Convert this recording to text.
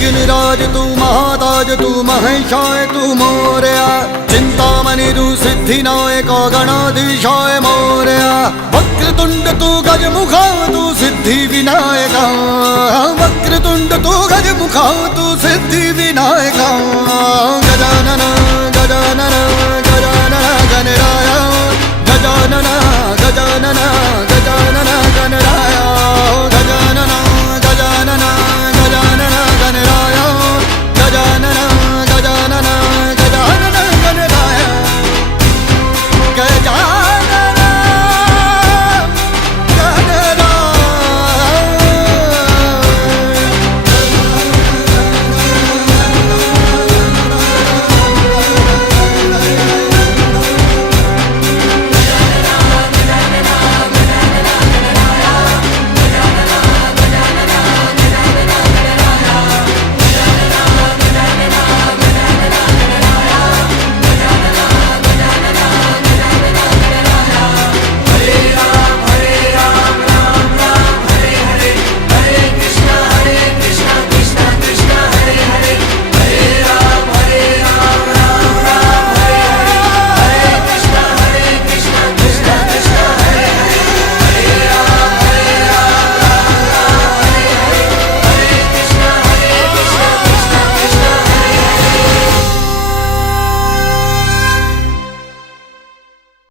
विघ्नराज तू महाताज तू महेशाय तू मोरया। चिंतामणि तू सिद्धिनायक गणाधीशाय मोरया। वक्रतुंड तू गजमुखा तू सिद्धि विनायका। वक्रतुंड तू गजमुखा तू सिद्धि विनायका।